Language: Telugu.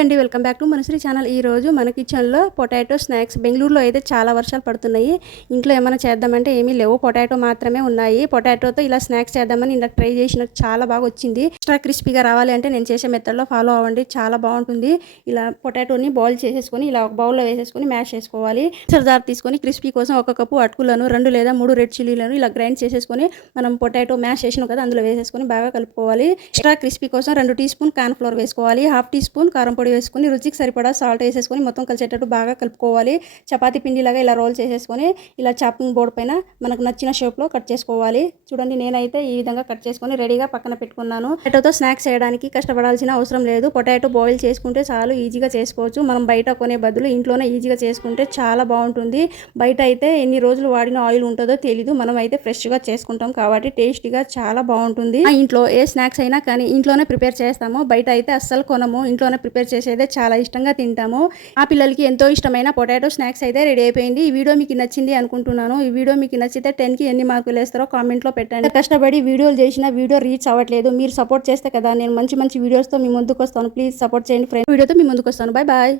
అండి welcome back to Manasri channel. ఈ రోజు మన కిచెన్లో పొటాటో స్నాక్స్. బెంగళూరులో అయితే చాలా వర్షాలు పడుతున్నాయి. ఇంట్లో ఏమైనా చేద్దామంటే ఏమీ లేవు, పొటాటో మాత్రమే ఉన్నాయి. పొటాటోతో ఇలా స్నాక్స్ చేద్దామని ఇలా ట్రై చేసిన, చాలా బాగా వచ్చింది. ఎక్స్ట్రా క్రిస్పీగా రావాలి అంటే నేను చేసే మెథడ్లో ఫాలో అవ్వండి, చాలా బాగుంటుంది. ఇలా పొటాటోని బాయిల్ చేసేసుకొని ఇలా ఒక బౌల్లో వేసేసుకొని మ్యాష్ చేసుకోవాలి. మిక్సర్ తీసుకొని క్రిస్పీ కోసం ఒక కప్పు అటుకులను, 2 లేదా 3 రెడ్ చిల్లీలను ఇలా గ్రైండ్ చేసేసుకొని మనం పొటాటో మ్యాష్ చేసినాం కదా అందులో వేసేసుకొని బాగా కలుపుకోవాలి. ఎక్స్ట్రా క్రిస్పీ కోసం 2 టీ స్పూన్ కార్న్ ఫ్లోర్ వేసుకోవాలి, 1/2 టీ స్పూన్ కారం పొడి వేసుకొని రుచికి సరిపడా సాల్ట్ వేసేసుకొని మొత్తం కలిసేటట్టు బాగా కలుపుకోవాలి. చపాతీ పిండిలాగా ఇలా రోల్ చేసేసుకొని ఇలా చాపింగ్ బోర్డ్ పైన మనకు నచ్చిన షేప్లో కట్ చేసుకోవాలి. చూడండి, నేనైతే ఈ విధంగా కట్ చేసుకొని రెడీగా పక్కన పెట్టుకున్నాను. పొటాటోతో స్నాక్స్ చేయడానికి కష్టపడాల్సిన అవసరం లేదు. పొటాటో బాయిల్ చేసుకుంటే చాలు, ఈజీగా చేసుకోవచ్చు. మనం బయట కొనే బదులు ఇంట్లోనే ఈజీగా చేసుకుంటే చాలా బాగుంటుంది. బయట అయితే ఎన్ని రోజులు వాడిన ఆయిల్ ఉంటుందో తెలీదు, మనం అయితే ఫ్రెష్గా చేసుకుంటాం కాబట్టి టేస్టీగా చాలా బాగుంటుంది. ఇంట్లో ఏ స్నాక్స్ అయినా కానీ ఇంట్లోనే ప్రిపేర్ చేస్తాము, బయట అయితే అస్సలు కొనము. ఇంట్లోనే ప్రిపేర్ చేసేదే చాలా ఇష్టంగా తింటాము. ఆ పిల్లలకి ఎంతో ఇష్టమైన పొటాటో స్నాక్స్ అయితే రెడీ అయిపోయింది. ఈ వీడియో మీకు నచ్చింది అనుకుంటున్నాను. ఈ వీడియో మీకు నచ్చితే 10కి ఎన్ని మార్కులు వేస్తారో కామెంట్లో పెట్టండి. కష్టపడి వీడియోలు చేసిన వీడియో రీచ్ అవ్వట్లేదు, మీరు సపోర్ట్ చేస్తే కదా నేను మంచి మంచి వీడియోస్తో మీ ముందుకు వస్తాను. ప్లీజ్ సపోర్ట్ చేయండి ఫ్రెండ్స్. వీడియోతో మీ ముందుకు వస్తాను. Bye bye.